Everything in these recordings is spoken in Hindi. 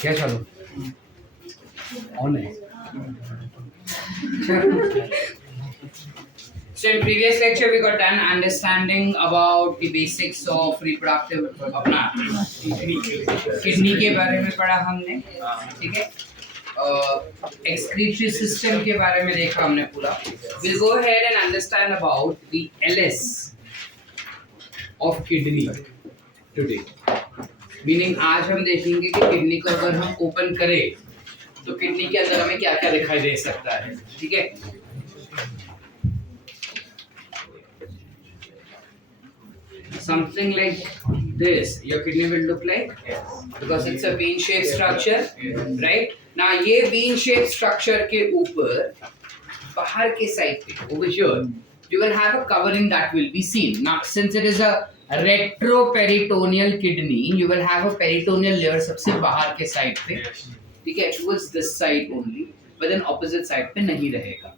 क्या चालू ऑन है So in previous lecture we got done understanding about the basics of reproductive अपना किडनी के बारे में पढ़ा हमने, ठीक है। एक्सक्रीटरी सिस्टम के बारे में देखा हमने पूरा. We'll go ahead and understand about the LS of kidney today. Meaning आज हम देखेंगे कि किडनी को अगर हम ओपन करें तो किडनी के अंदर हमें क्या क्या दिखाई दे सकता है, ठीक है। Something like this your kidney will look like, because it's a bean shaped structure, right? Now ये bean shaped structure के ऊपर बाहर के साइड पे over here you will have a covering that will be seen. Now since it is a retroperitoneal kidney you will have a peritoneal layer सबसे बाहर के साइड पे, ठीक है, towards this side only, but then opposite side पे नहीं रहेगा,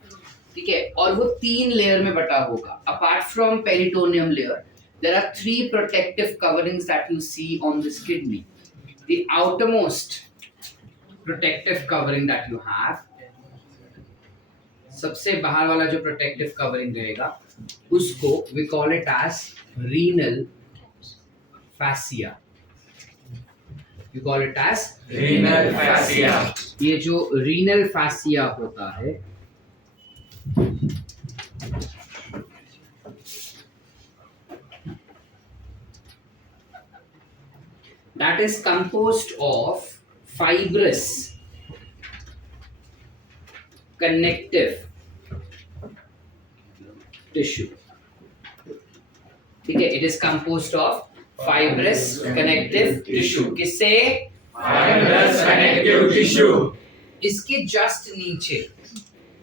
ठीक है। और वो 3 लेयर में बटा होगा. Apart from peritoneum layer there are 3 protective coverings that you see on this kidney. The outermost protective covering that you have, सबसे बाहर वाला जो protective covering रहेगा उसको we call it as renal fascia. We call it as renal fascia. ये जो renal fascia होता है that is composed of fibrous connective tissue, ठीक है। it is composed of fibrous connective tissue. किससे? Fibrous connective tissue. इसके just नीचे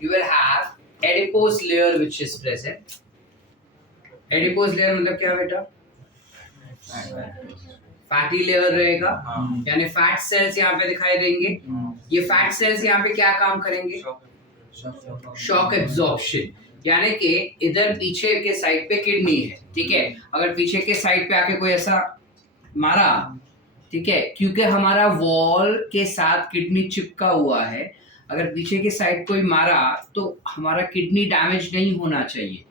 you will have adipose layer which is present. adipose layer मतलब क्या बेटा? फैटी लेयर रहेगा, यानी फैट सेल्स यहाँ पे दिखाई देंगे. ये फैट सेल्स यहाँ पे क्या काम करेंगे? Shock absorption. यानी कि इधर पीछे के साइड पे किडनी है, ठीक है, अगर पीछे के साइड पे आके कोई ऐसा मारा, ठीक है, क्योंकि हमारा वॉल के साथ किडनी चिपका हुआ है, अगर पीछे के साइड कोई मारा तो हमारा किडनी डैमेज नहीं होना चाहिए.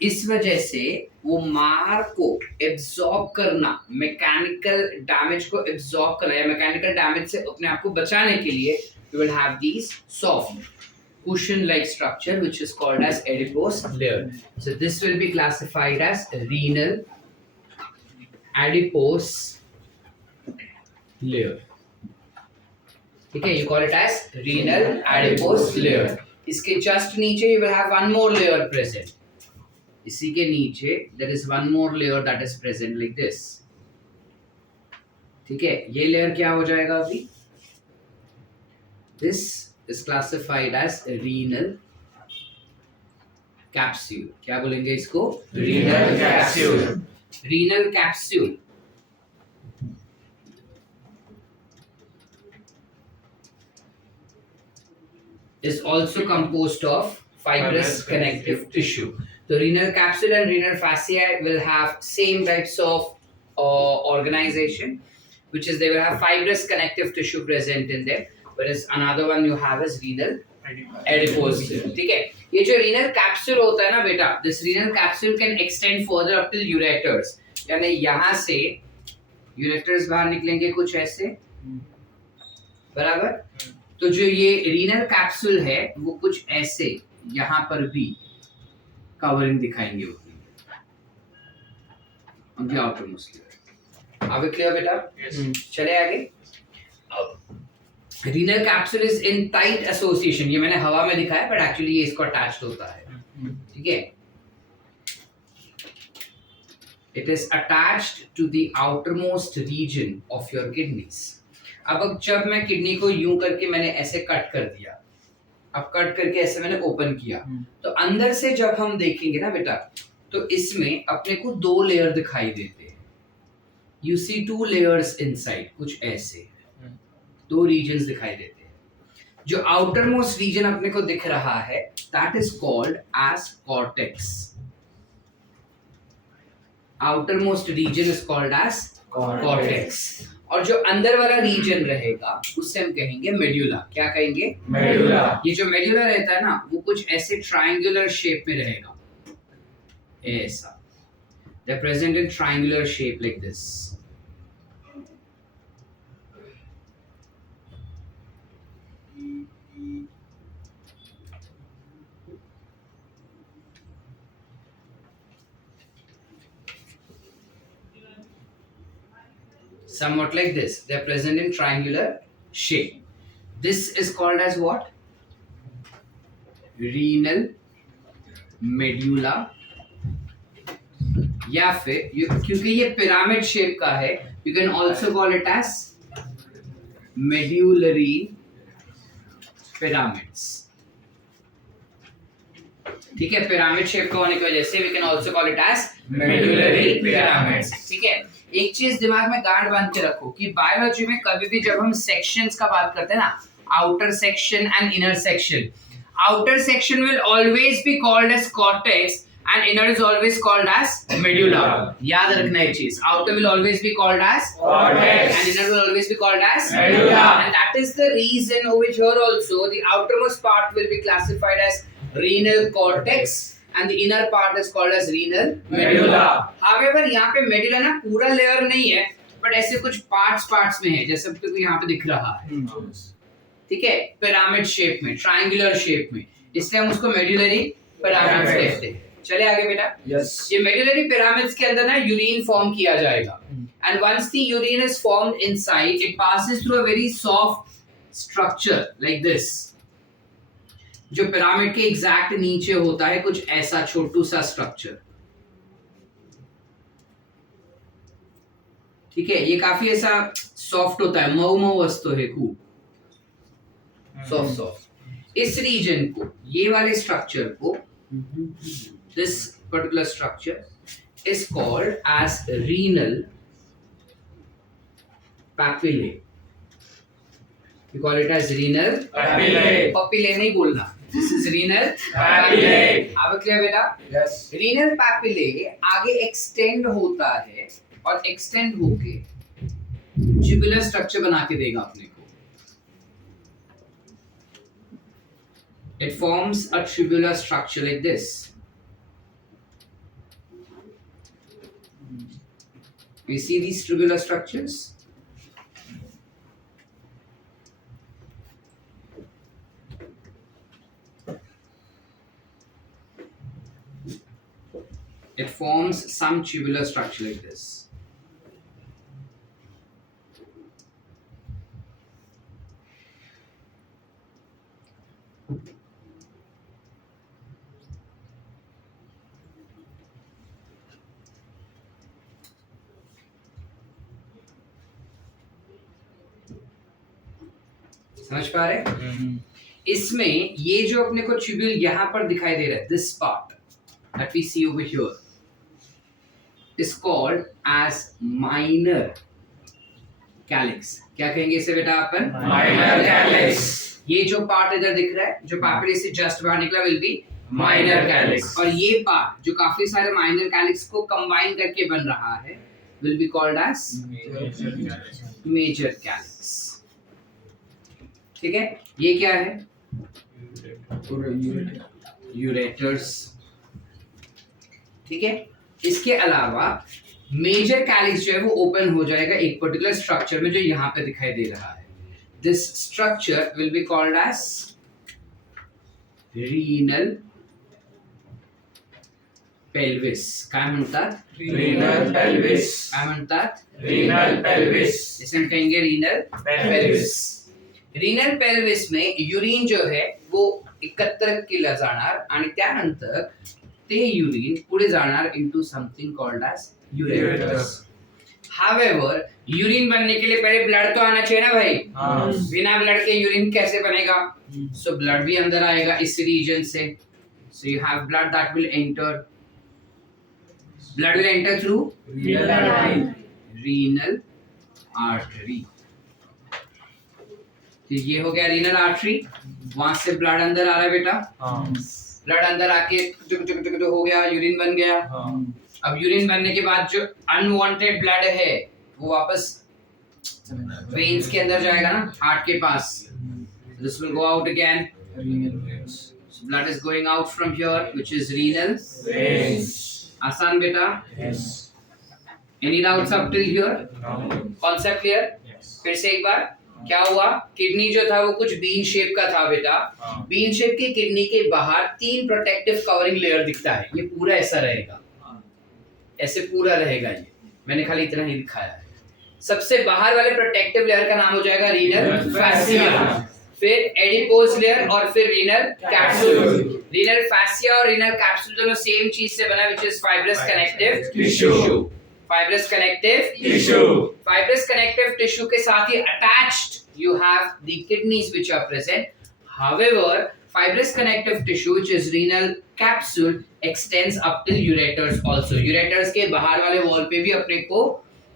इस वजह से वो मार को एब्जॉर्ब करना, मैकेनिकल डैमेज को एब्जॉर्ब करना या मैकेनिकल डैमेज से अपने आप को बचाने के लिए you will have these soft cushion like structure which is called as adipose layer. So this will be classified as renal adipose layer. Okay, you call it as renal adipose layer. इसके just नीचे you will have one more layer present. इसी के नीचे there is one more layer that is present like this, ठीक है। ये लेयर क्या हो जाएगा अभी? This is classified as renal capsule. क्या बोलेंगे इसको? Renal capsule. Renal capsule is also composed of fibrous connective tissue. The renal capsule and renal fascia will have same types of organization, which is they will have fibrous connective tissue present in them, whereas another one you have is renal adipose. ठीक है, ये जो renal capsule होता है ना बेटा, this renal capsule can extend further up till ureters. यानी यहाँ से ureters बाहर निकलेंगे कुछ ऐसे, बराबर. तो जो ये renal capsule है वो कुछ ऐसे यहाँ पर भी कवरिंग दिखाएंगे उनके आउटर मोस्ट लेयर. आगे क्लियर बेटा? चले आगे. अब renal capsule is in tight association. ये मैंने हवा में दिखाया बट एक्चुअली ये इसको अटैच्ड होता है, ठीक है. It is attached to the outer most region of your kidneys. अब जब मैं किडनी को यूं करके मैंने ऐसे कट कर दिया, अब कट करके ऐसे मैंने ओपन किया, तो अंदर से जब हम देखेंगे ना बेटा तो इसमें अपने को 2 लेयर दिखाई देते हैं. यू सी 2 लेयर्स इनसाइड, कुछ ऐसे 2 रीजन्स दिखाई देते हैं. जो आउटर मोस्ट रीजन अपने को दिख रहा है that is called as cortex. Outer most region is called as cortex. और जो अंदर वाला रीजन रहेगा उससे हम कहेंगे मेड्यूला। क्या कहेंगे? मेडुला। ये जो मेड्यूला रहता है ना वो कुछ ऐसे ट्रायंगुलर शेप में रहेगा, ऐसा। They're present in triangular shape like this. Somewhat like this. They're present in triangular shape. This is called as what? Renal medulla. या फिर क्योंकि ये पिरामिड शेप का है, you can also call it as medullary pyramids. ठीक है, पिरामिड शेप का होने की वजह से we can also call it as medullary pyramids. ठीक है, एक चीज दिमाग में गांठ बांध के रखो कि बायोलॉजी में कभी भी जब हम सेक्शंस का बात करते हैं ना, outer section and inner section, outer section will always be called as cortex and inner is always called as medulla. याद रखना ये चीज, outer will always be called as cortex and inner will always be called as medulla. And that is the reason over here also the outermost part will be classified as renal cortex and the inner part is called as renal medulla. However यहाँ पे medulla ना पूरा लेयर नहीं है, but ऐसे कुछ पार्ट्स में है, जैसे आपको यहाँ पे दिख रहा है। ठीक है, पिरामिड शेप में, ट्रायंगुलर शेप में, इसलिए हम उसको मेड्यूलरी पिरामिड्स कहते हैं। चले आगे बेटा। Yes. ये मेड्यूलरी पिरामिड्स के अंदर ना यूरिन फॉर्म किया जाएगा and once the urine is formed inside it passes through a very soft structure like this, जो पिरामिड के एग्जैक्ट नीचे होता है, कुछ ऐसा छोटू सा स्ट्रक्चर। ठीक है, ये काफी ऐसा सॉफ्ट होता है, मऊ वस्तु है, खूब सॉफ्ट। इस रीजन को, ये वाले स्ट्रक्चर को, this particular structure is called as renal papillae. We call it as renal Papillae. papillae नहीं बोलना, this is renal Papillae. अब क्लियर बेटा? Yes. renal papillae आगे extend होता है और extend होके tubular structure बना के देगा अपने को। It forms a tubular structure like this. You see these tubular structures? It forms some tubular structure like this. समझ पा रहे? इसमें ये जो अपने को ट्यूब्यूल यहाँ पर दिखाई दे रहा है, this part that we see over here is called as minor calyx. क्या कहेंगे इसे बेटा अपन? Minor calyx. ये जो पार्ट इधर दिख रहा है, जो पापड़ी से जस्ट बाहर निकला, विल बी Minor calyx. और ये पार्ट जो काफी सारे माइनर कैलिक्स को कंबाइन करके बन रहा है, will be called as major calyx. ठीक है, ये क्या है? यूरेटर्स। ठीक है, इसके अलावा मेजर कैलिक्स जो है वो ओपन हो जाएगा एक पर्टिकुलर स्ट्रक्चर में जो यहाँ पे दिखाई दे रहा है। This structure will be called as renal pelvis. काय म्हणतात? Renal pelvis. काय म्हणतात? Renal pelvis. इसे हम कहेंगे रीनल पेल्विस। रीनल पेल्विस में युरिन जो है वो एकत्र केलं जाणार आणि त्यानंतर ते युरिन पुढे जाणार into something called as ureters. However urine बनने के लिए पहले ब्लड तो आना चाहिए ना भाई, बिना ब्लड के यूरिन कैसे बनेगा? सो ब्लड भी अंदर आएगा इस रीजन से, so you have blood that will enter, blood will enter through renal artery. तो ये हो गया रीनल आर्टरी, वहां से ब्लड अंदर आ रहा है बेटा, ब्लड अंदर आके टुक हो गया, यूरिन बन गया। अब यूरिन बनने के बाद जो अनवांटेड ब्लड है वो वापस वेन्स के अंदर जाएगा ना, हार्ट के पास. This will go out again. So blood is going out from here, which is renal. Veins. आसान बेटा. Yes. Any doubts up till here? No. Concept clear? Yes. फिर से एक बार. क्या हुआ? किडनी जो था वो कुछ बीन शेप का था बेटा. बीन शेप की किडनी के बाहर 3 प्रोटेक्टिव कवरिंग लेयर दिखता है. ये पूरा ऐसा रहेगा, ऐसे पूरा रहेगा. ये मैंने खाली इतना ही दिखाया है. सबसे बाहर वाले प्रोटेक्टिव लेयर का नाम हो जाएगा रीनल फैसिया, फिर एडिपोज लेयर और फिर रीनल कैप्सूल. रीनल फैसिया और रीनल कैप्सूल दोनों सेम चीज से बना, which is fibrous connective tissue. Fibrous connective Tissue. Fibrous connective tissue के साथ ही attached you have the kidneys which are present. However, fibrous connective tissue which is renal capsule extends up till ureters also. Ureters के बाहर वाले वॉल पे भी अपने को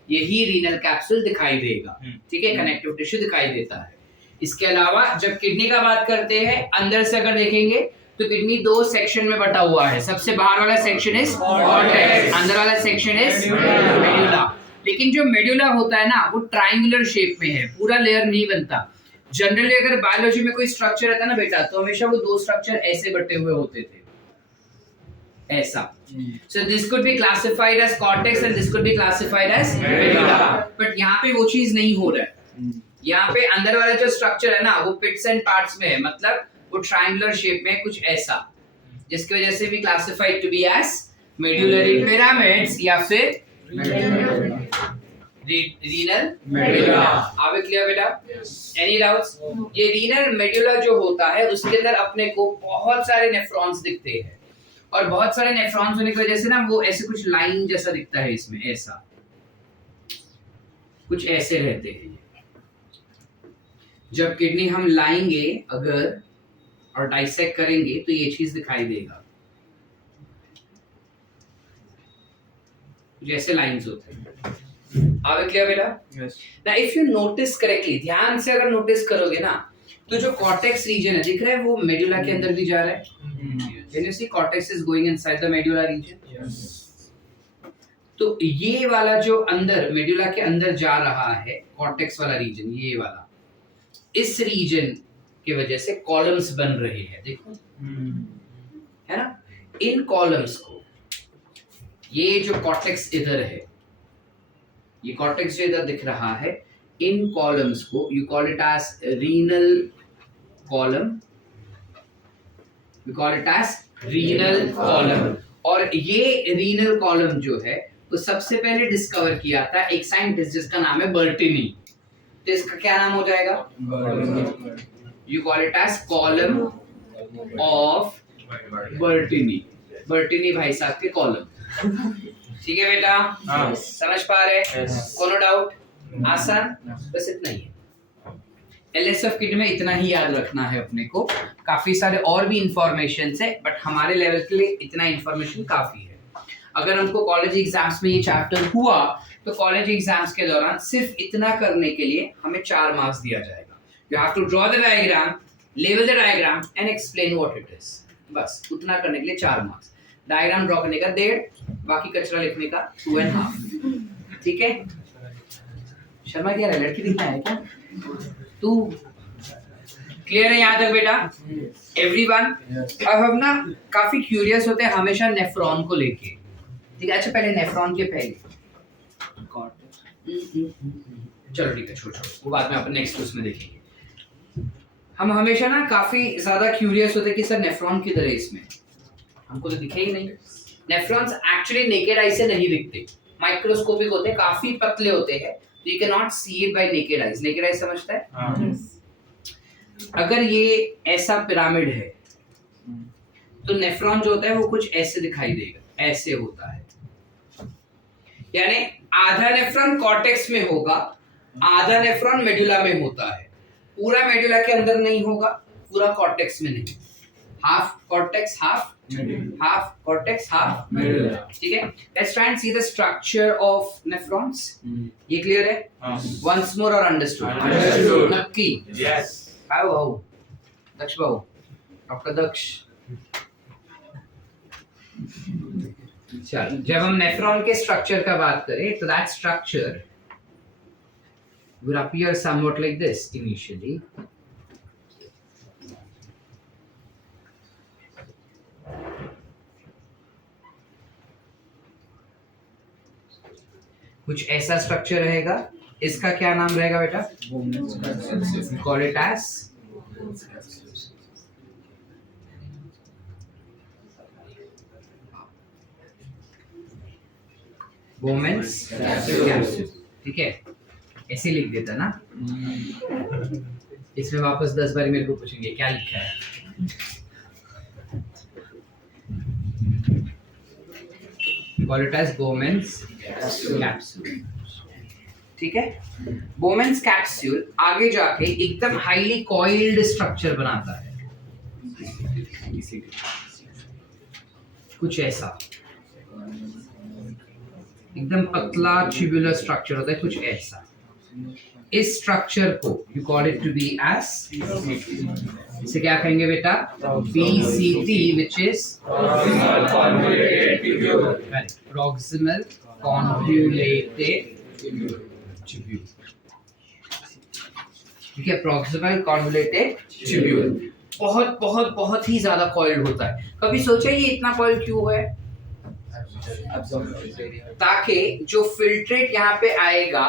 यही renal capsule दिखाई देगा. ठीक है, connective tissue दिखाई देता है. इसके अलावा जब किडनी का बात करते हैं, अंदर से अगर देखेंगे तो किडनी 2 सेक्शन में बटा हुआ है. सबसे बाहर वाला सेक्शन इज कॉर्टेक्स, अंदर वाला सेक्शन इज मेडुला. लेकिन जो मेडुला होता है ना वो ट्रायंगुलर शेप में है, पूरा लेयर नहीं बनता. जनरली अगर बायोलॉजी में कोई स्ट्रक्चर रहता है ना बेटा, तो हमेशा वो 2 स्ट्रक्चर ऐसे बटे हुए होते थे, ऐसा. So this could be classified as cortex and this could be classified as medulla. But यहाँ पे वो चीज नहीं हो रहा है. यहाँ पे अंदर वाला जो स्ट्रक्चर है ना वो पिट्स एंड पार्ट्स में है, मतलब वो ट्रायंगुलर शेप में कुछ ऐसा, जिसकी वजह से भी classified to be as medullary pyramids या फिर रीनल मेडुला. आवे क्लियर बेटा? Any doubts? ये रीनल मेडुला जो होता है उसके अंदर अपने को बहुत सारे नेफ्रॉन्स दिखते हैं, और बहुत सारे नेफ्रॉन्स होने की वजह से ना वो ऐसे कुछ लाइन जैसा दिखता है. इसमें ऐसा कुछ ऐसे रहते हैं. जब किडनी हम लाएंगे अगर और डाइसेक्ट करेंगे तो ये चीज दिखाई देगा, जैसे लाइंस होते हैं. आवे क्लियर बेटा? Yes. ना इफ यू नोटिस करेक्टली, ध्यान से अगर नोटिस करोगे ना, तो जो कॉर्टेक्स रीजन है दिख रहा है वो मेडुला के अंदर भी जा रहा है. Can you see cortex is going inside the medulla region. Yes. तो ये वाला जो अंदर मेडुला के अंदर जा रहा है कॉर्टेक्स वाला रीजन, ये वाला, इस रीजन की वजह से कॉलम्स बन रहे हैं. देखो है ना, इन कॉलम्स को, ये जो कॉर्टेक्स इधर है, ये कॉर्टेक्स जो इधर दिख रहा है, इन कॉलम्स को you call it as renal column, you call it as renal column. और ये रीनल कॉलम जो है वो सबसे पहले डिस्कवर किया था एक साइंटिस्ट जिसका नाम है बर्टिनी. तो इसका क्या नाम हो जाएगा? You call it as column of Bertini. Bertini भाई साहब के कॉलम. ठीक है बेटा? हाँ. समझ पा रहे? Yes. कोनो डाउट? आसान? बस इतना ही है. LSF किट में इतना ही याद रखना है अपने को. काफी सारे और भी इंफॉर्मेशन है, बट हमारे लेवल के लिए इतना इंफॉर्मेशन काफी है. अगर हमको कॉलेज एग्जाम्स में ये चैप्टर हुआ तो कॉलेज एग्जाम्स के दौरान सिर्फ इतना करने के लिए हमें 4 मार्क्स दिया जाएगा. You have to draw the diagram, label the diagram and explain what it is. बस उतना करने के लिए 4 मार्क्स. डायग्राम ड्रॉ करने का 1.5, बाकी कचरा लिखने का 2.5. ठीक है? शर्मा क्या है, लड़की दिखना है क्या तू? क्लियर है यहाँ तक बेटा? एवरीवन? अब हम ना काफी क्यूरियस होते हैं हमेशा नेफ्रॉन को लेके. ठीक है, अच्छा पहले नेफ्रॉन के पहले चलो ठीक है, छोड़ वो बाद में अपन नेक्स्ट उसमें देखेंगे. हम हमेशा ना काफी ज्यादा क्यूरियस होते हैं कि सर नेफ्रॉन किधर है इसमें, हमको तो दिखे ही नहीं. नेफ्रॉन्स एक्चुअली नेकेड आई से नहीं दिखते, माइक्रोस्कोपिक होते हैं, काफी पतले होते हैं, तो you can not see it by naked eyes. Naked eye समझता है? अगर ये ऐसा पिरामिड है तो नेफ्रॉन जो होता है वो कुछ ऐसे दिखाई देगा, ऐसे होता है. यानी आधा नेफ्रॉन कॉर्टेक्स में होगा, आधा नेफ्रॉन मेडुला में होता है. पूरा मेडुला के अंदर नहीं होगा, पूरा कॉर्टेक्स में नहीं. Half cortex, half cortex, half medulla. ठीक है, let's try and see the structure of nephrons. ये क्लियर है? वंस मोर और अंडरस्टूड? नक्की? Yes. आओ आओ दक्ष बाबू, डॉक्टर दक्ष. चल, जब हम नेफ्रॉन के स्ट्रक्चर का बात करें तो that structure will appear somewhat like this initially. कुछ ऐसा स्ट्रक्चर रहेगा, इसका क्या नाम रहेगा बेटा? Call it as Bowman's capsule. ठीक है, ऐसे लिख देता ना। इसमें वापस 10 बार मेरे को पूछेंगे क्या लिखा है। Call it as Bowman's capsule. ठीक है, Bowman's capsule आगे जाके एकदम हाईली कॉइल्ड स्ट्रक्चर बनाता है, कुछ ऐसा एकदम पतला ट्यूबुलर स्ट्रक्चर होता है, कुछ ऐसा। इस स्ट्रक्चर को you call it to be as, इसे क्या कहेंगे बेटा? PCT, which is proximal convoluted tubule. ठीक है, proximal convoluted tubule बहुत बहुत बहुत ही ज्यादा कॉइल्ड होता है। कभी सोचा ये इतना कॉइल्ड क्यों है? ताकि जो फिल्ट्रेट यहाँ पे आएगा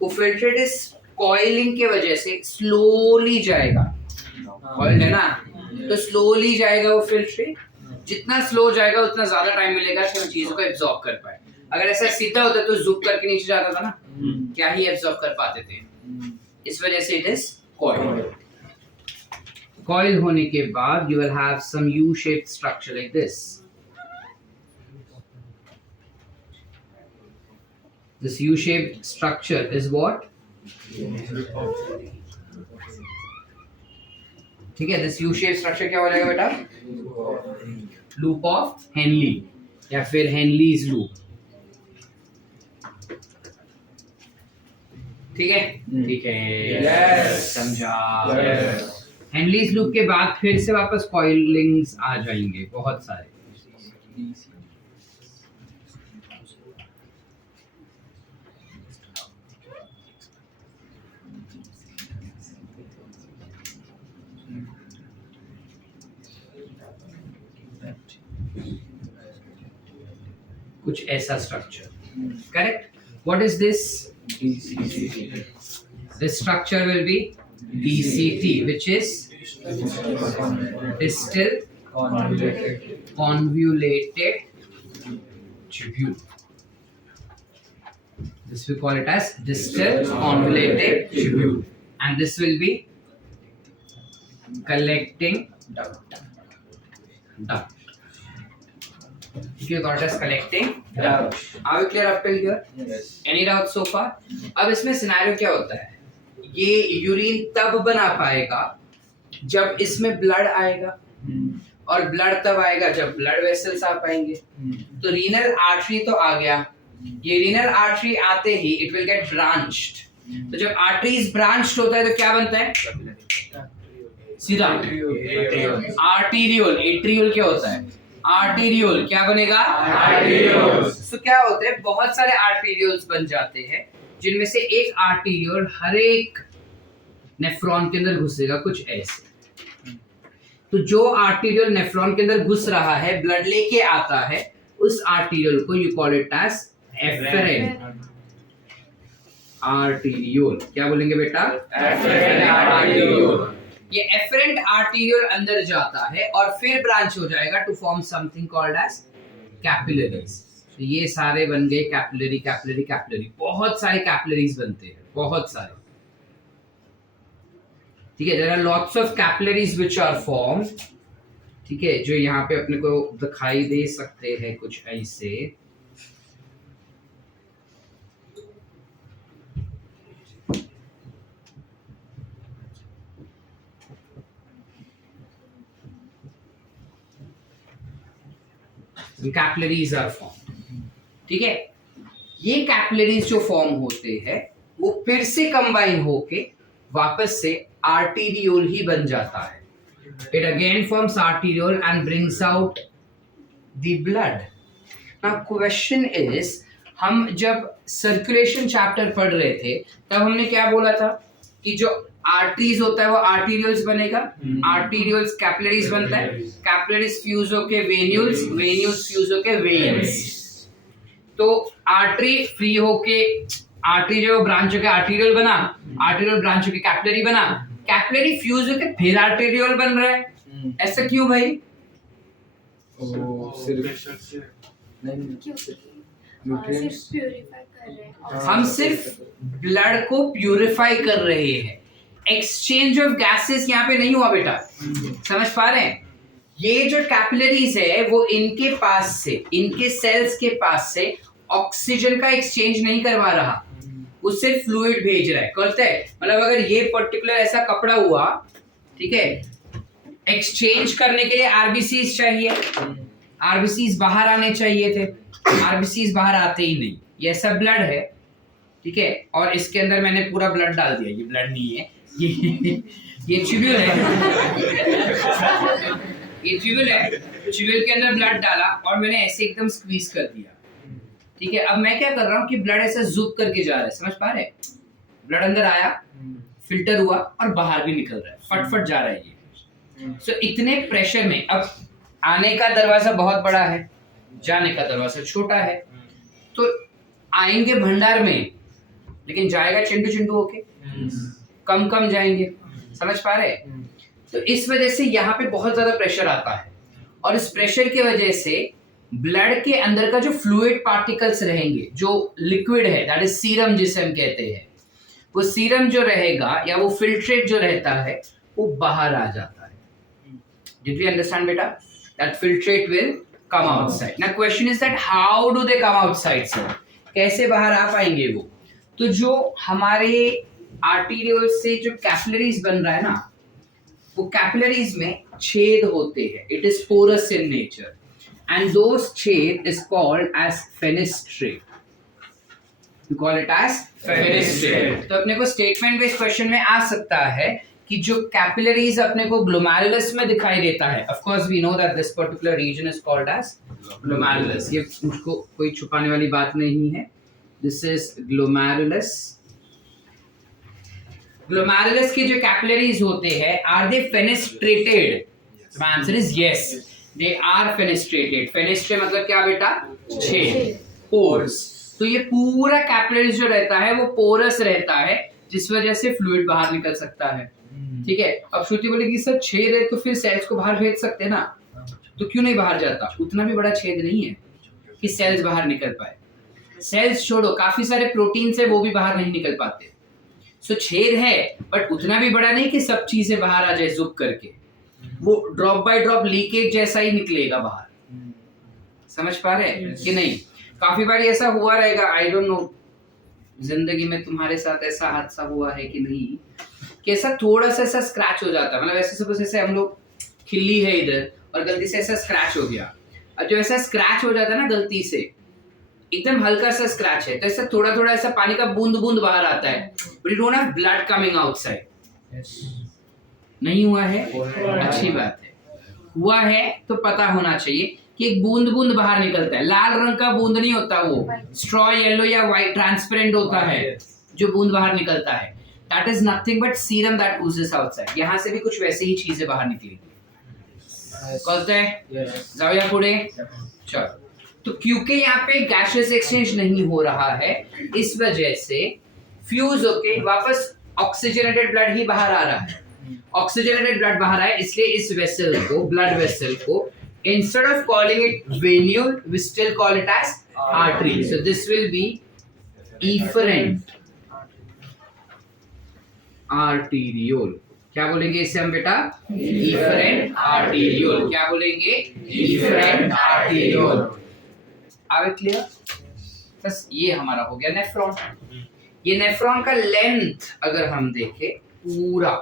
वो फिल्ट्रेट इस कॉइलिंग के वजह से स्लोली जाएगा। कॉइल्ड है ना, तो स्लोली जाएगा वो फिल्ट्रेट। जितना स्लो जाएगा उतना ज्यादा टाइम मिलेगा कि हम चीजों को एब्जॉर्ब कर पाए। अगर ऐसा सीधा होता तो ज़ूम करके नीचे जाता था ना, क्या ही एब्जॉर्ब कर पाते थे। इस वजह से इट इज कॉइल। कॉइल होने के बाद you will have some U shaped structure like this. This U-shaped structure is what? ठीक है, this U-shaped structure क्या हो जाएगा बेटा? Loop of Henle या फिर Henle's loop। ठीक है, ठीक है, Yes. समझा। Yes. Henle's loop के बाद फिर से वापस कॉइलिंग्स आ जाएंगे बहुत सारे। कुछ ऐसा structure, correct? What is this? This structure will be DCT, which is distal convoluted tubule. This we call it as distal convoluted tubule, and this will be collecting duct. You got us collecting duct. Are we clear up till here? Yes. Any doubts so far? अब इसमें सिनेरियो क्या होता है? ये यूरिन तब बना पाएगा जब इसमें ब्लड आएगा, और ब्लड तब आएगा जब ब्लड वेसल्स आ पाएंगे। तो रीनल आर्टरी तो आ गया, ये रीनल आर्टरी आते ही इट विल गेट ब्रांच्ड। तो जब आर्टरीज ब्रांच्ड होता है तो क्या बनता है? सीधा आर्टीरियोल। एट्रियोल क्या होता है? आर्टीरियोल। क्या बनेगा? आर्टीरियोल्स। तो क्या होते हैं, बहुत सारे आर्टीरियोल्स बन जाते हैं, जिनमें से एक आर्टीरियोल हर एक नेफ्रॉन के अंदर घुसेगा, कुछ ऐसे। तो जो आर्टीरियोल नेफ्रॉन के अंदर घुस रहा है, ब्लड लेके आता है, उस आर्टीरियोल को you call it as efferent arteriole. क्या बोलेंगे बेटा? Efferent arteriole. ये एफरेंट आर्टीरियोल अंदर जाता है और फिर ब्रांच हो जाएगा to form something called as capillaries. तो ये सारे बन गए कैपिलरी, कैपिलरी, कैपिलरी। बहुत सारे कैपिलरीज बनते हैं, बहुत सारे। ठीक है, there are lots of capillaries which are form. ठीक है, जो यहाँ पे अपने को दिखाई दे सकते हैं कुछ ऐसे। Capillaries are form. ठीक है, ये कैपिलरीज जो फॉर्म होते हैं वो फिर से कंबाइन होके वापस से आर्टीरियोल ही बन जाता है। It again forms arteriole and brings out the blood. Now question is, हम जब सर्कुलेशन चैप्टर पढ़ रहे थे तब हमने क्या बोला था कि जो आर्टरीज होता है वो आर्टीरियल्स बनेगा, आर्टीरियल्स कैपिलरीज बनता है, कैपिलरीज फ्यूज होके वेन्यूल्स, वेन्यूल्स फ्यूज होके वेन्स। तो आर्टरी फ्री होके आर्टरी जो ब्रांच होके आर्टीरियल बना, आर्टीरियल ब्रांच होके कैपिलरी बना, कैपिलरी फ्यूज होके फिर आर्टीरियल बन रहा है। ऐसा क्यों भाई? हम सिर्फ ब्लड को प्यूरिफाई कर रहे हैं, एक्सचेंज ऑफ गैसेस यहाँ पे नहीं हुआ बेटा। समझ पा रहे हैं? ये जो कैपिलरीज है वो इनके पास से, इनके सेल्स के पास से ऑक्सीजन का एक्सचेंज नहीं करवा रहा, वो सिर्फ फ्लूइड भेज रहा है। करता है मतलब अगर ये पर्टिकुलर ऐसा कपड़ा हुआ, ठीक है, एक्सचेंज करने के लिए आरबीसीज चाहिए, आरबीसीज बाहर आने चाहिए थे, आरबीसीज बाहर आते ही नहीं। ये ऐसा ब्लड है, ठीक है, और इसके अंदर मैंने पूरा ब्लड डाल दिया। ये ब्लड नहीं है, ये ट्यूब्यूल है, ये ट्यूब्यूल है। ट्यूब्यूल के अंदर ब्लड डाला और मैंने ऐसे एकदम स्क्वीज कर दिया, ठीक है। अब मैं क्या कर रहा हूँ कि ब्लड ऐसा जुक करके जा रहा है, समझ पा रहे हैं? ब्लड अंदर आया, फिल्टर हुआ और बाहर भी निकल रहा है, फटफट जा रहा है ये। सो इतने प्रेशर में अब आने का दरवाजा बहुत बड़ा है, जाने का दरवाजा छोटा है, तो आएंगे भंडार में लेकिन जाएगा चिंटू चिंटू होके, कम कम जाएंगे। समझ पा रहे? तो इस वजह से यहाँ पे बहुत ज्यादा प्रेशर आता है और इस प्रेशर की वजह से ब्लड के अंदर का जो फ्लूइड पार्टिकल्स रहेंगे, जो लिक्विड है, दैट इज सीरम जिसे हम कहते हैं, वो सीरम जो रहेगा या वो फिल्ट्रेट जो रहता है वो बाहर आ जाता है। डिड वी अंडरस्टैंड बेटा? That filtrate will come outside. Now question is that how do they come outside sir? कैसे बाहर आ पाएंगे वो? तो जो हमारे आर्टीरियल से जो कैपिलरीज बन रहा है ना, वो कैपिलरीज में छेद होते हैं। It is porous in nature and those छेद is called as fenestrate. You call it as fenestrate. तो अपने को स्टेटमेंट बेस्ड क्वेश्चन में आ सकता है कि जो कैपिलरीज अपने को ग्लोमेरुलस में दिखाई देता है, of course we know that this particular region is called as glomerulus. ये मुझको कोई छुपाने वाली बात नहीं है. This is glomerulus. Glomerulus के जो कैपिलरीज होते हैं, are they fenestrated? My answer is yes. They are fenestrated. Fenestrate मतलब क्या बेटा? छेद, pores. तो ये पूरा कैपिलरीज जो रहता है वो पोरस रहता है, जिस वजह से फ्लूइड बाहर निकल सकता है। ठीक है। अब श्रुति बोलेगी सर छेद है तो फिर सेल्स को बाहर भेज सकते हैं ना, तो क्यों नहीं बाहर जाता? उतना भी बड़ा छेद नहीं है कि सेल्स बाहर निकल पाए। सेल्स छोड़ो, काफी सारे प्रोटीन है वो भी बाहर नहीं निकल पाते। सो छेद है बट उतना भी बड़ा नहीं कि सब चीजें बाहर आ जाए जुक करके, वो ड्रॉप बाय ड्रॉप लीकेज जैसा ही निकलेगा बाहर। समझ पा रहे हैं कि नहीं? काफी बार ऐसा हुआ रहेगा, आई डोंट नो जिंदगी में तुम्हारे साथ ऐसा हादसा हुआ है कि नहीं, कि ऐसा थोड़ा सा ऐसा स्क्रैच हो जाता है। मतलब ऐसे सपोज ऐसे हम लोग खिल्ली है इधर और गलती से ऐसा स्क्रैच हो गया। अब जब ऐसा स्क्रैच हो जाता है ना गलती से, एकदम हल्का सा स्क्रैच है, तो ऐसा थोड़ा थोड़ा ऐसा पानी का बूंद बूंद बाहर आता है, but you don't have blood coming outside. नहीं हुआ है? अच्छी बात है। हुआ है तो पता होना चाहिए कि एक बूंद बूंद बाहर निकलता है। लाल रंग का बूंद नहीं होता, वो स्ट्रॉ येलो या व्हाइट ट्रांसपेरेंट होता है जो बूंद बाहर निकलता है। That is nothing but serum that oozes outside. यहाँ से भी कुछ वैसे ही चीजें बाहर निकलेंगी। कहते हैं जाओ या पुढे चलो। तो क्योंकि यहाँ पे गैसियस एक्सचेंज नहीं हो रहा है, इस वजह से फ्यूज होके वापस ऑक्सीजनेटेड ब्लड ही बाहर आ रहा है। ऑक्सीजनेटेड ब्लड बाहर आए, इसलिए इस वेसल को, ब्लड वेसल को, instead of calling it venule, we still call it as artery. So this will be efferent arteriole. क्या बोलेंगे इसे हम बेटा? efferent arteriole. क्या बोलेंगे? efferent arteriole. आगे क्लियर? बस ये हमारा हो गया नेफ्रॉन। ये नेफ्रॉन का लेंथ अगर हम देखें, पूरा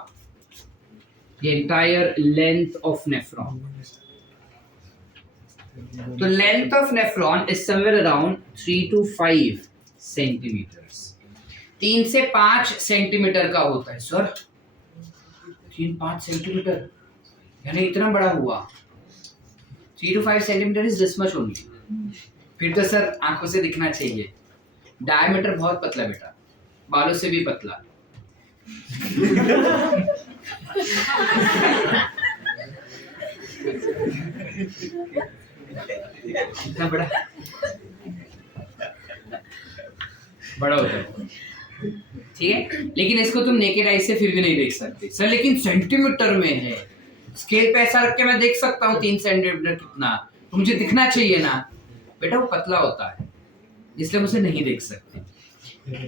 the entire length of nephron. तो length of nephron is somewhere around 3 to 5 centimeters. 3 से 5 सेंटीमीटर का होता है सर। 3-5 सेंटीमीटर यानी इतना बड़ा हुआ। 3 to 5 centimetre is this much only. फिर तो सर आंखों से दिखना चाहिए, डायमीटर बहुत पतला बेटा, बालों से भी पतला। कितना बड़ा बड़ा होता है, ठीक है। लेकिन इसको तुम नेकेड आई से फिर भी नहीं देख सकते सर, लेकिन सेंटीमीटर में है। स्केल पे ऐसा रख के मैं देख सकता हूँ 3 सेंटीमीटर कितना, तो मुझे दिखना चाहिए ना बेटा, वो पतला होता है इसलिए मुझे नहीं देख सकते।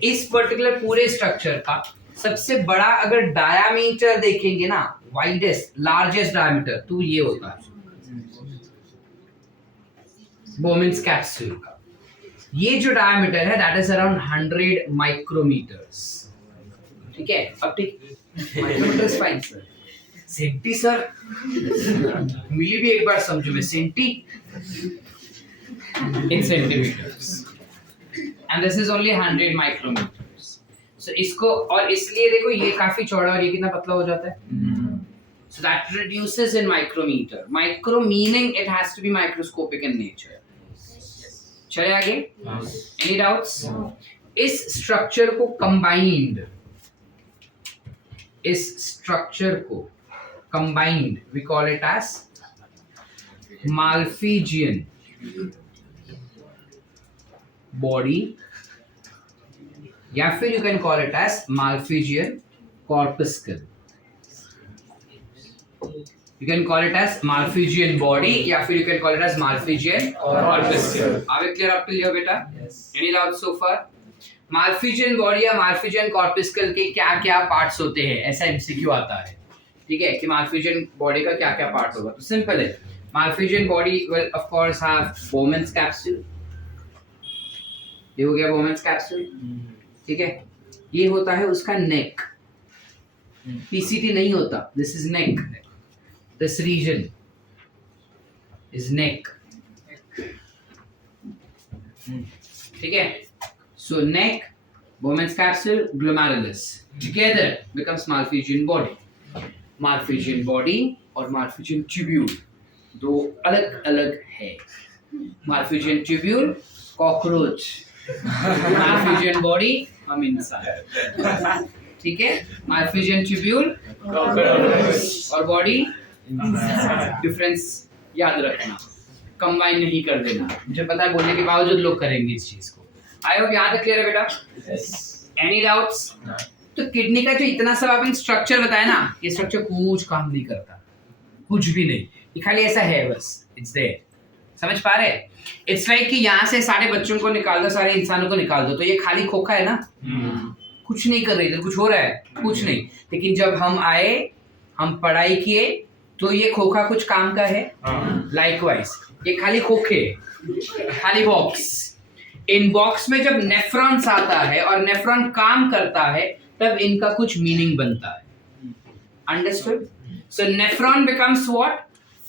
इस पर्टिकुलर पूरे स्ट्रक्चर का सबसे बड़ा अगर डायामीटर देखेंगे ना, वाइडेस्ट लार्जेस्ट डायामीटर, तो ये होता है बोमेन्स कैप्सूल का। ये जो डायमीटर है दैट इज अराउंड 100 माइक्रोमीटर्स, ठीक है। अब ठीक, micrometre fine sir, centi sir, milli भी एक बार समझो मैं, centi in centimetres, and this is only 100 micrometres. So इसको, और इसलिए देखो ये काफी चौड़ा और ये कितना पतला हो जाता है, so that reduces in micrometer. Micro meaning it has to be microscopic in nature. चले आगे, any doubts? इस स्ट्रक्चर को combined, इस स्ट्रक्चर को combined we call it as Malpighian body, या फिर you can call it as Malpighian corpuscle. You can call it as Malpighian body, या फिर you can call it as Malpighian corpuscle. Are we clear up till here बेटा? Yes. Any doubts so far? Malpighian body या Malpighian corpuscle के क्या क्या पार्ट्स होते हैं, ऐसा MCQ आता है, ठीक है, कि Malpighian body का क्या क्या पार्ट होगा। तो सिंपल है, Malpighian body will of course have Bowman's capsule, ये हो गया Bowman's capsule, ठीक है। ये होता है उसका नेक, PCT नहीं होता, this is neck, this region is neck, ठीक है। So neck, Bowman's capsule, glomerulus together becomes Malpighian body. Malpighian body और Malpighian tubule दो अलग अलग है। Malpighian tubule cockroach, Malpighian body हम इंसान, ठीक है। Malpighian tubule और बॉडी डिफरेंस याद रखना, कंबाइन नहीं कर देना। मुझे पता है बोलने के बावजूद लोग करेंगे इस चीज को। आई होप यहाँ तक क्लियर है बेटा? Any doubts? तो किडनी का जो इतना सब आपने स्ट्रक्चर बताया ना, ये स्ट्रक्चर कुछ काम नहीं करता, कुछ भी नहीं, ये खाली ऐसा है बस, इट्स देयर। समझ पा रहे? इट्स लाइक कि यहाँ से सारे बच्चों को निकाल दो, सारे इंसानों को निकाल दो, तो ये खाली खोखा है ना, कुछ नहीं कर रही, इधर कुछ हो रहा है कुछ नहीं। लेकिन जब हम आए, हम पढ़ाई किए, तो ये खोखा कुछ काम का है। लाइकवाइज ये खाली खोखे, खाली बॉक्स, इन बॉक्स में जब नेफ्रॉन्स आता है और नेफ्रॉन काम करता है, तब इनका कुछ मीनिंग बनता है। Understood? So nephron becomes what?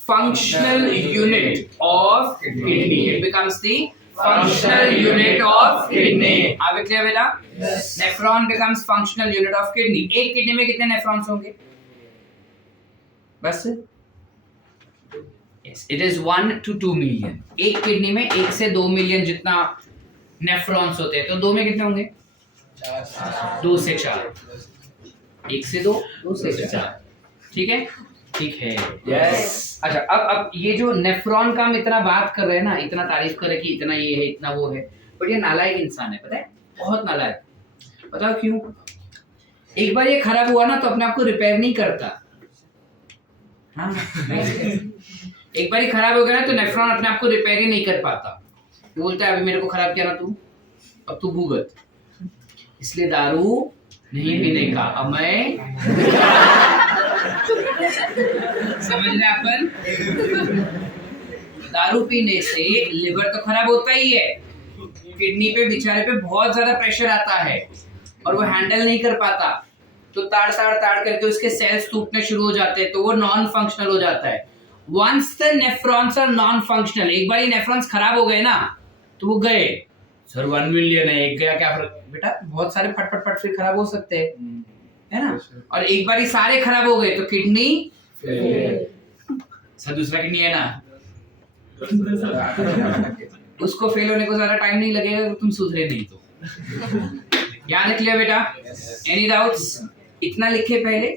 Functional unit of kidney. It becomes the functional unit of kidney. Are we clear बेटा? Nephron becomes functional unit of kidney. एक किडनी में कितने नेफ्रॉन्स होंगे? बस yes, it is 1 to 2 million। एक किडनी में 1 से 2 मिलियन जितना नेफ्रॉन्स होते हैं, तो 2 में कितने होंगे? 2 से 4। 1 से 2, 2 से 4, ठीक है, ठीक है। Yes। अच्छा, अब ये जो नेफ्रॉन का हम इतना बात कर रहे हैं ना, इतना तारीफ कर रहे हैं कि इतना ये है, इतना वो है, बट ये नालायक इंसान है, पता है, बहुत नालायक। बताओ क्यों? एक बार ये खराब हुआ ना, तो अपने आप को रिपेयर नहीं करता। हाँ, एक बार ही खराब हो गया ना, तो नेफ्रॉन अपने आप को रिपेयर ही नहीं कर पाता। बोलता है अभी मेरे को खराब किया ना तू, अब तू भुगत। इसलिए दारू नहीं पीने का अमय। समझ रहे अपन? दारू पीने से लिवर तो खराब होता ही है, किडनी पे बेचारे पे बहुत ज्यादा प्रेशर आता है और वो हैंडल नहीं कर पाता, तो ताड़ करके उसके सेल्स टूटने शुरू हो जाते हैं, तो वो नॉन फंक्शनल हो जाता है। Once the nephrons are non-functional, एक बार ये नेफ्रॉन्स खराब हो गए ना, तो वो गए। सर 1 मिलियन है, एक गया क्या फर्क? बेटा बहुत सारे फट फिर खराब हो सकते हैं, है ना? और एक बार ये सारे खराब हो गए तो किडनी सर दूसरा किडनी है ना, उसको फेल होने को ज्यादा टाइम नहीं लगेगा, तुम सुधरे नहीं तो यहाँ लिख लिया बेटा? Any doubts? इतना लिखे पहले,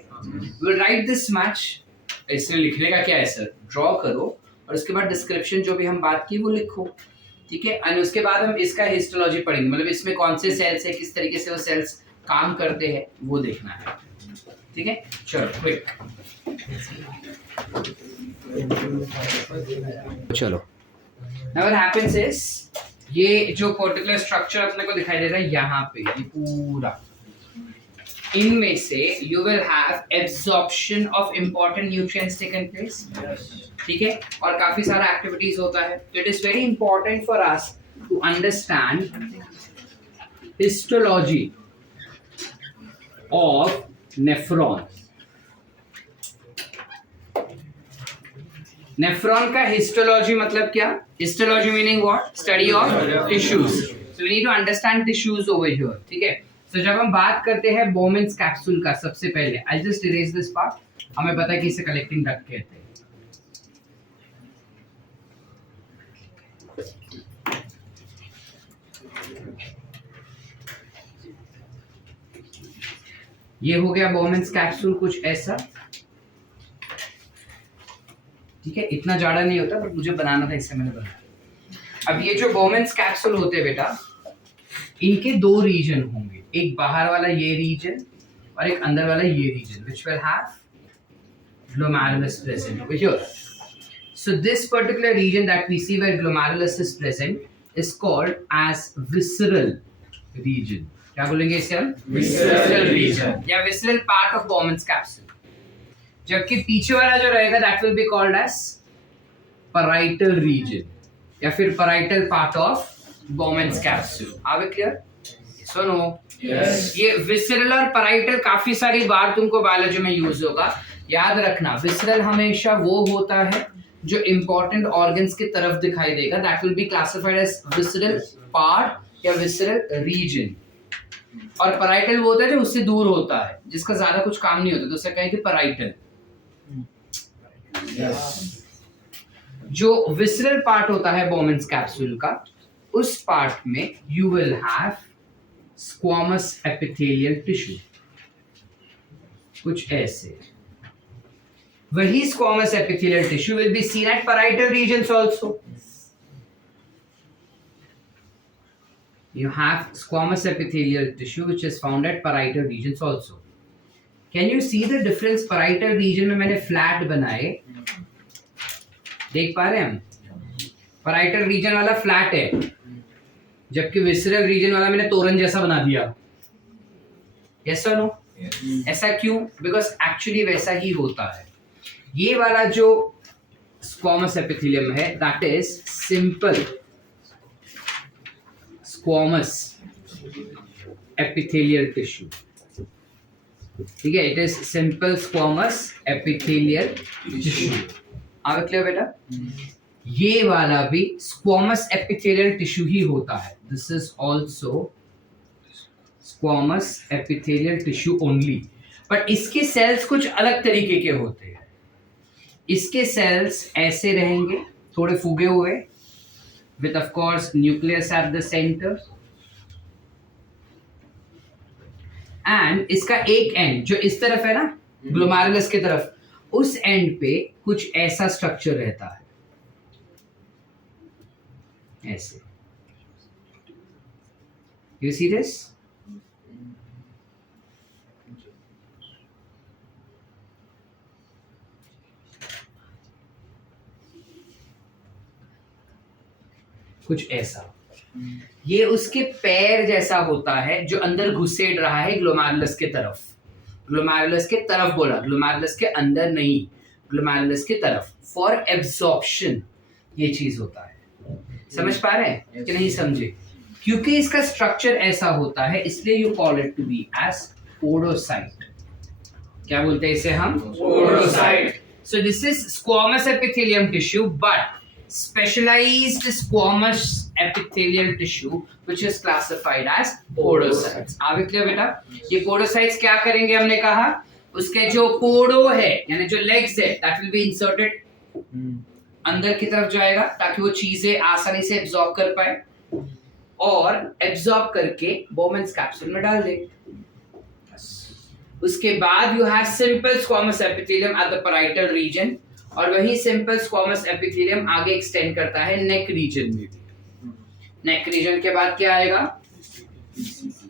विल राइट दिस मैच। इसमें लिखने का क्या है सर? ड्रॉ करो और उसके बाद डिस्क्रिप्शन जो भी हम बात की वो लिखो, ठीक है। और उसके बाद हम इसका हिस्टोलॉजी पढ़ेंगे, मतलब इसमें कौन से सेल्स है, किस तरीके से वो सेल्स काम करते हैं वो देखना है, ठीक है। चलो क्विक, चलो। नाउ व्हाट हैपेंस इज, ये जो पर्टिकुलर स्ट्रक्चर अपने को दिखाई दे रहा है यहाँ पे, ये पूरा, इनमें से you will have absorption of important nutrients taken place, ठीक है, और काफी सारा एक्टिविटीज होता है। तो it is very important for us to understand histology of nephron. Nephron का हिस्टोलॉजी मतलब क्या? Histology meaning what? Study of tissues. So we need to understand tissues over here, ठीक है। तो जब हम बात करते हैं बोमेन्स कैप्सूल का, सबसे पहले I just erase this part, हमें पता है कि इसे कलेक्टिंग डक्ट कहते हैं। ये हो गया बोमेन्स कैप्सूल, कुछ ऐसा, ठीक है। इतना जाड़ा नहीं होता पर मुझे बनाना था, इससे मैंने बनाया। अब ये जो बोमेन्स कैप्सूल होते हैं बेटा, इनके दो रीजन होंगे, एक बाहर वाला ये रीजन और एक अंदर वाला ये reason, which will have glomerulus present over here. So this particular region that we see where glomerulus is present is called as visceral region. क्या बोलेंगे इसे हम? Visceral region. या visceral part of Bowman's capsule. जबकि पीछे वाला जो रहेगा that will be called as parietal region या फिर parietal part of Bowman's capsule. Are we clear? Yes or no? Yes. ये विसरल और पैराइटल काफी सारी बार तुमको बायोलॉजी में यूज होगा, याद रखना। विसरल हमेशा वो होता है जो इंपॉर्टेंट ऑर्गन्स की तरफ दिखाई देगा, that will be classified as visceral part या विसरल रीजन। और पैराइटल वो होता है जो उससे दूर होता है, जिसका ज्यादा कुछ काम नहीं होता, तो उसे कहें कि पैराइटल। जो विसरल पार्ट होता है बोमेन्स कैप्सूल का, उस पार्ट में you will have squamous epithelial tissue, कुछ ऐसे। वही squamous epithelial tissue will be seen at parietal regions also. You have squamous epithelial tissue which is found at parietal regions also. Can you see the difference? Parietal region में मैंने फ्लैट बनाए, देख पा रहे हैं हम? पैराइटल रीजन वाला फ्लैट है, जबकि विसरल रीजन वाला मैंने तोरन जैसा बना दिया। यस और नो? ऐसा क्यों? बिकॉज एक्चुअली वैसा ही होता है। ये वाला जो स्क्वामस एपिथेलियम है that is simple squamous epithelial tissue, ठीक है। It is simple squamous epithelial tissue. आगे क्लियर बेटा? ये वाला भी स्क्वामस एपिथेलियल टिश्यू ही होता है। This is also squamous epithelial tissue only, but इसके सेल्स कुछ अलग तरीके के होते हैं। इसके सेल्स ऐसे रहेंगे, थोड़े फूगे हुए, with of course nucleus at the centre, and इसका एक एंड जो इस तरफ है ना, ग्लोमेरुलस की तरफ, उस एंड पे कुछ ऐसा स्ट्रक्चर रहता है, ऐसे। You see this? कुछ ऐसा। ये उसके पैर जैसा होता है जो अंदर घुसेड़ रहा है ग्लोमेरुलस के तरफ। ग्लोमेरुलस के तरफ बोला, ग्लोमेरुलस के अंदर नहीं, ग्लोमेरुलस के तरफ। फॉर एब्जॉर्प्शन ये चीज होता है। समझ पा रहे हैं कि नहीं समझे? क्योंकि इसका स्ट्रक्चर ऐसा होता है, इसलिए you call it to be as podocyte. क्या बोलते हैं इसे हम? Podocyte. So this is squamous epithelium tissue, but specialized squamous epithelial tissue which is classified as podocytes. Are we clear बेटा? ये podocytes क्या करेंगे हमने कहा? उसके जो पोडो है यानी जो legs है that will be inserted, अंदर की तरफ जाएगा ताकि वो चीजें आसानी से एब्जॉर्ब कर पाए। और एब्जॉर्ब करके बोमेंस कैप्सूल में डाल देंगे। उसके बाद you have simple squamous epithelium at the parietal region, और वही सिंपल स्क्वामस एपिथेलियम आगे एक्सटेंड करता है नेक रीजन में भी। नेक रीजन के बाद क्या आएगा?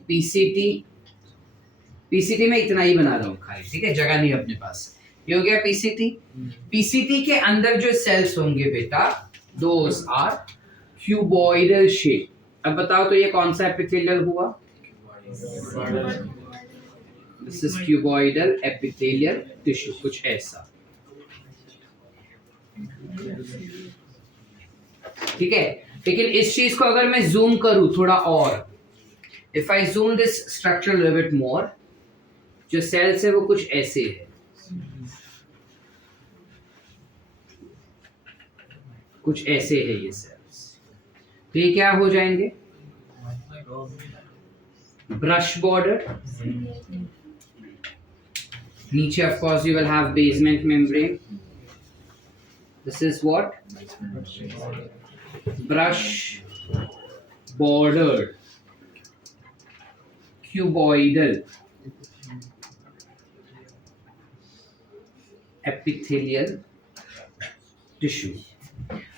पीसीटी। पीसीटी में इतना ही बना रहा हूँ खाली, ठीक है, जगह नहीं अपने पास। ये हो गया पीसीटी। पीसीटी के अंदर जो सेल्स होंगे बेटा, दोस आर क्यूबॉइडल शेप। अब बताओ तो ये कौन सा एपिथेलियल हुआ? This is cuboidal epithelial tissue, कुछ ऐसा, ठीक है। लेकिन इस चीज को अगर मैं जूम करूं थोड़ा और, if I zoom this structure little bit more, जो सेल्स है वो कुछ ऐसे है, कुछ ऐसे है ये सेल्स। तो ये क्या हो जाएंगे? Brush border. नीचे of course you will have basement membrane. This is what? Brush border cuboidal epithelial tissue.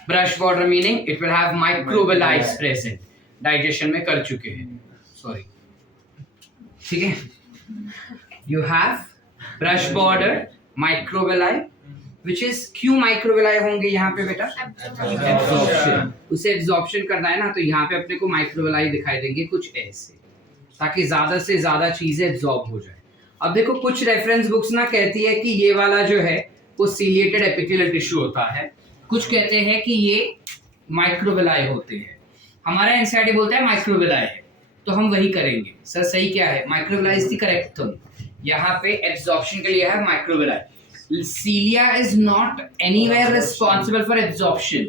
Brush border meaning it will have microvilli present. Digestion में कर चुके हैं, sorry, ठीक है। You have brush border microvilli, which is क्यों microvilli होंगे यहाँ पे बेटा? Absorption. उसे absorption करना है ना, तो यहाँ पे अपने को microvilli दिखाई देंगे कुछ ऐसे, ताकि ज्यादा से ज्यादा चीजें एब्जॉर्ब हो जाए। अब देखो कुछ रेफरेंस बुक्स ना कहती है कि ये वाला जो है वो सीलिएटेड एपिथेलियल टिश्यू होता है, कुछ कहते हैं कि ये माइक्रोविलाई होते हैं। हमारा एनसीईआरटी बोलता है माइक्रोविलाई है, तो हम वही करेंगे। सर सही क्या है? Microvilli is the correct term. यहाँ पे एब्जॉर्प्शन के लिए है microvilli. Cilia is not anywhere responsible for absorption,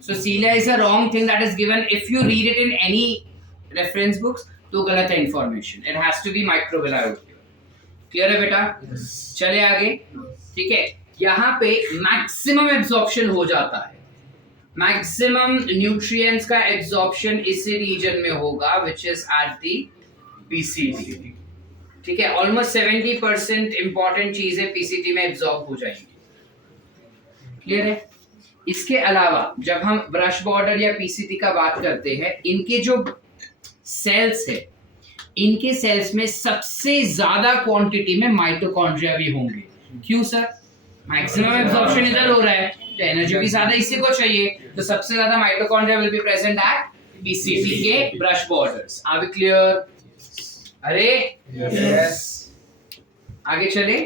so cilia is a wrong thing that is given. If you read it in any reference books तो गलत है information. It has to be microvilli. Clear है बेटा? चले आगे, ठीक है। यहाँ पे मैक्सिमम एब्जॉर्प्शन हो जाता है, मैक्सिमम न्यूट्रिएंट्स का एब्जॉर्प्शन इसी रीजन में होगा which is at the PCT, ठीक है। ऑलमोस्ट 70% इंपॉर्टेंट चीजें पीसीटी में एब्जॉर्ब हो जाएंगी। क्लियर है? इसके अलावा जब हम ब्रश बॉर्डर या पीसीटी का बात करते हैं, इनके जो सेल्स है, इनके सेल्स में सबसे ज्यादा क्वांटिटी में माइटोकॉन्ड्रिया भी होंगे। क्यों सर? मैक्सिमम एब्जॉर्प्शन इधर हो रहा है, तो एनर्जी भी ज्यादा इसी को चाहिए, तो सबसे ज्यादा mitochondria will be present at PCT के brush borders. Are we clear? अरे यस। आगे चले,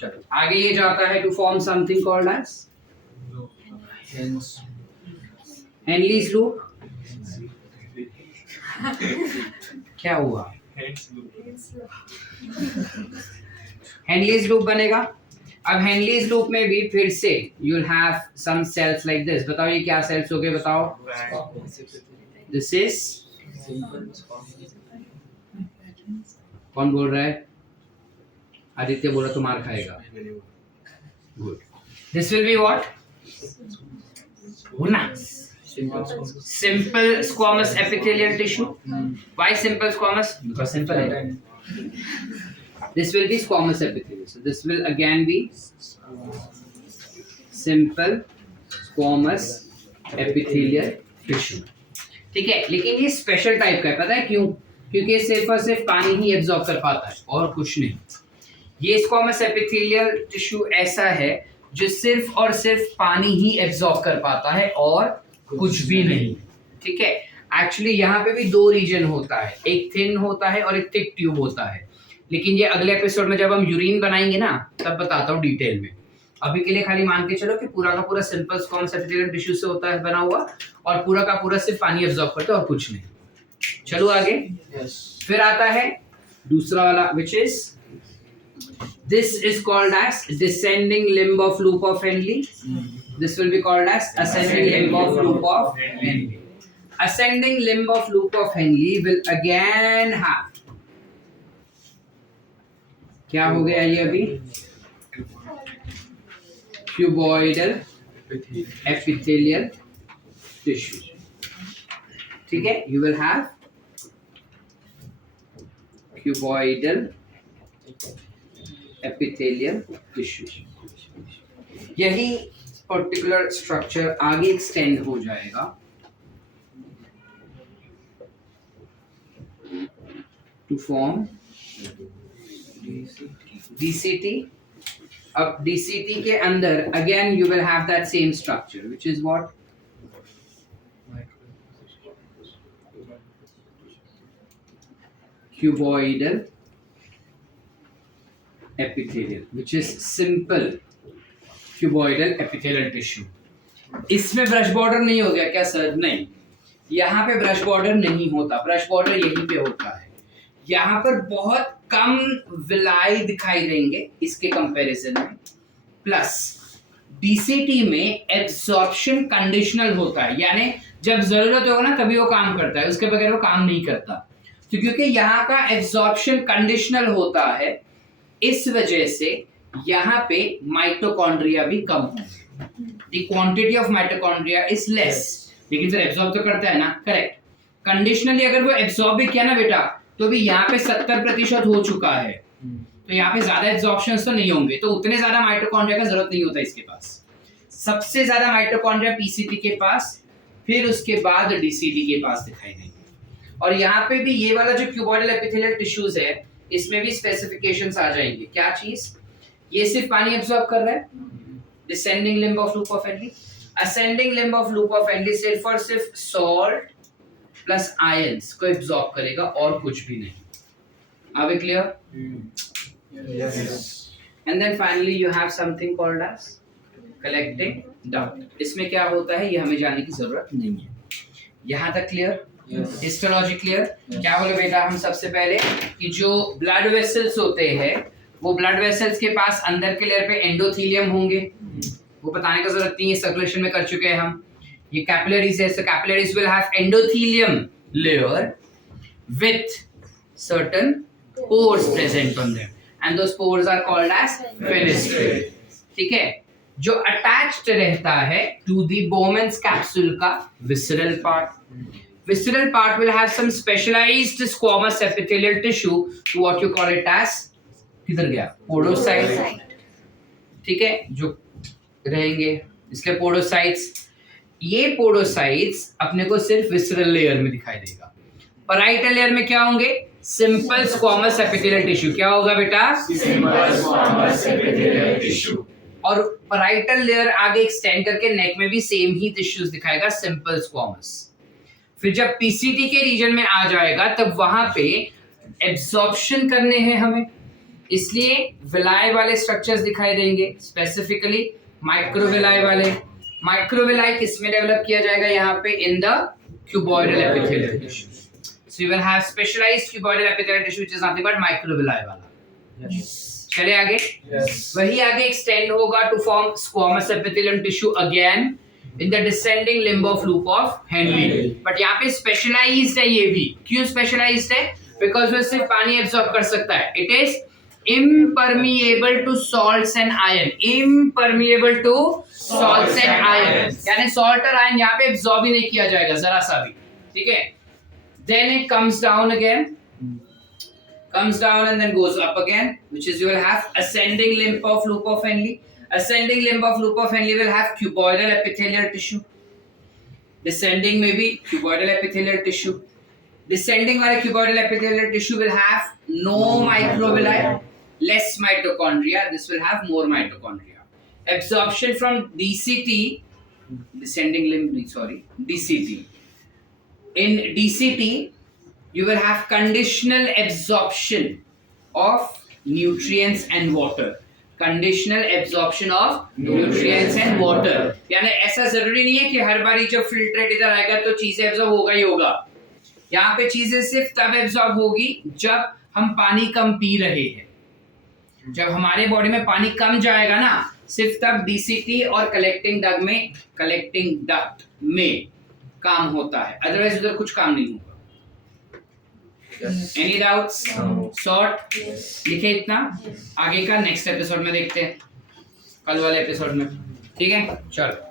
चलो आगे ये जाता है to form something called as Henle's loop. क्या हुआ? हेनलीज लूप बनेगा। अब हेनलीज लूप में भी फिर से you will have some cells like this. बताओ ये क्या सेल्स हो गए? बताओ। दिस इज, कौन बोल रहा है? आदित्य बोला तो मार खाएगा। Good. This will be what? ना simple squamous epithelial tissue. Why simple squamous? Because simple है. This will be squamous epithelial. So this will again be simple squamous epithelial tissue. ठीक है, लेकिन ये स्पेशल टाइप का है। पता है क्यों? क्योंकि ये सिर्फ और सिर्फ पानी ही एब्जॉर्ब कर पाता है और कुछ नहीं। ये स्क्वामस एपिथेलियल टिश्यू ऐसा है जो सिर्फ और सिर्फ पानी ही एब्जॉर्ब कर पाता है और कुछ भी नहीं, ठीक है। एक्चुअली यहाँ पे भी दो रीजन होता है, एक थिन होता है और एक थिक ट्यूब होता है। लेकिन ये अगले एपिसोड में जब हम यूरिन बनाएंगे ना, तब बताता हूँ डिटेल में। अभी के लिए खाली मान के चलो कि पूरा का पूरा सिंपल स्क्वामस एपिथेलियल टिश्यू से होता है बना हुआ, और पूरा का पूरा सिर्फ पानी एब्जॉर्ब करता है और कुछ नहीं। चलो आगे। फिर आता है दूसरा वाला, which is this is called as descending limb of loop of Henle. This will be called as ascending limb of loop of Henle. Ascending limb of loop of Henle will again have, क्या हो गया ये अभी? Cuboidal epithelial tissue. ठीक है, you will have cuboidal epithelial tissue. यही पर्टिकुलर स्ट्रक्चर आगे एक्सटेंड हो जाएगा टू फॉर्म DCT. अब DCT के अंदर again you will have that same structure which is what cuboidal epithelial, which is simple cuboidal epithelial tissue. इसमें ब्रश बॉर्डर नहीं हो गया क्या सर? नहीं, यहाँ पे ब्रश बॉर्डर नहीं होता, ब्रश बॉर्डर यहीं पे होता है. यहाँ पर बहुत कम विलाई दिखाई देंगे इसके कंपैरिजन में. प्लस डीसीटी में एब्जॉर्प्शन कंडीशनल होता है, यानी जब जरूरत हो ना तभी वो काम करता है, उसके बगैर वो काम नहीं करता. तो क्योंकि यहाँ का एब्जॉर्प्शन कंडीशनल होता है, इस वजह से यहाँ पे माइटोकॉन्ड्रिया भी कम होंगे. The quantity of mitochondria is less, लेकिन फिर एब्जॉर्ब तो करता है ना. करेक्ट. कंडीशनली अगर वो एब्जॉर्ब भी किया ना बेटा, तो भी यहाँ पे 70% हो चुका है, तो यहाँ पे ज्यादा एब्जॉर्प्शंस तो नहीं होंगे, तो उतने ज्यादा माइटोकॉन्ड्रिया का जरूरत नहीं होता इसके पास. सबसे ज्यादा माइटोकॉन्ड्रिया पीसीटी के पास, फिर उसके बाद डीसीटी के पास दिखाई देंगे. और यहाँ पे भी ये वाला जो क्यूबॉइडल एपिथेलियल टिश्यूज है, इसमें भी स्पेसिफिकेशंस आ जाएंगे. क्या चीज? ये सिर्फ पानी एब्जॉर्ब कर रहा है, descending limb of loop of Henle. Ascending limb of loop of Henle सिर्फ और सिर्फ सॉल्ट प्लस आयंस को एब्जॉर्ब करेगा और कुछ भी नहीं. Are we clear? Yes. And then finally you have something called as collecting duct. इसमें क्या होता है ये हमें जानने की जरूरत नहीं है. यहाँ तक क्लियर? Histology clear? क्या बोले बेटा हम सबसे पहले कि जो ब्लड वेसल्स होते हैं, वो ब्लड वेसल्स के पास अंदर के लेयर पे एंडोथीलियम होंगे, वो बताने का जरूरत नहीं है, सर्कुलेशन में कर चुके हैं हम. ये कैपिलरीज है, so capillaries will have endothelium layer with certain pores present on them, and those pores are called as fenestrae. ठीक है, जो attached रहता है to the Bowman's capsule का visceral part. Visceral part will have some specialized squamous epithelial tissue to what you call it as, किधर गया? पोडोसाइट. ठीक है, जो रहेंगे इसके पोडोसाइट्स. ये पोडोसाइट्स अपने को सिर्फ विसरल लेयर में दिखाई देगा. पराइटल लेयर में क्या होंगे? Simple squamous epithelial tissue. क्या होगा बेटा? Simple squamous epithelial tissue. और पराइटल लेयर आगे एक्सटेंड करके नेक में भी सेम ही टिश्यूज दिखाएगा, सिंपल स्क्वामस. फिर जब पीसीटी के रीजन में आ जाएगा तब वहां पे एब्जॉर्प्शन करने हैं हमें, इसलिए विलाय वाले स्ट्रक्चर्स दिखाई देंगे, स्पेसिफिकली माइक्रोविलाय वाले. माइक्रोविलाय किस में डेवलप किया जाएगा? यहाँ पे in the cuboidal epithelial tissue. So you will have specialized cuboidal epithelial tissue which is nothing but microvilli वाला. चले आगे. वही आगे एक्सटेंड होगा to form squamous epithelial tissue again in the descending limb of loop of Henle. But यहाँ पे स्पेशलाइज्ड है ये भी. क्यों स्पेशलाइज्ड है? बिकॉज वो सिर्फ पानी एब्जॉर्ब कर सकता है. It is impermeable to salts and iron. Impermeable to salts and iron. यानी salt और iron यहाँ पे absorb ही नहीं किया जाएगा जरा सा भी. ठीक है. Then it comes down again. Comes down and then goes up again, which is you will have ascending limb of loop of Henle. Ascending limb of loop of Henle will have cuboidal epithelial tissue. Descending may be cuboidal epithelial tissue. Descending वाले cuboidal epithelial tissue will have no microvilli, less mitochondria. This will have more mitochondria. Absorption from DCT, descending limb, sorry, DCT. In DCT, you will have conditional absorption of nutrients and water. Conditional absorption of nutrients and water. यानी ऐसा जरूरी नहीं है कि हर बारी जब फिल्ट्रेट इधर आएगा तो चीजें एब्जॉर्ब होगा ही होगा. यहाँ पे चीजें सिर्फ तब एब्जॉर्ब होगी जब हम पानी कम पी रहे हैं. जब हमारे बॉडी में पानी कम जाएगा ना, सिर्फ तब डीसीटी और कलेक्टिंग डक्ट में काम होता है, अदरवाइज उधर कुछ काम नहीं होगा. Any doubts? शॉर्ट लिखे इतना. आगे का नेक्स्ट एपिसोड में देखते हैं, कल वाले एपिसोड में. ठीक है, चलो.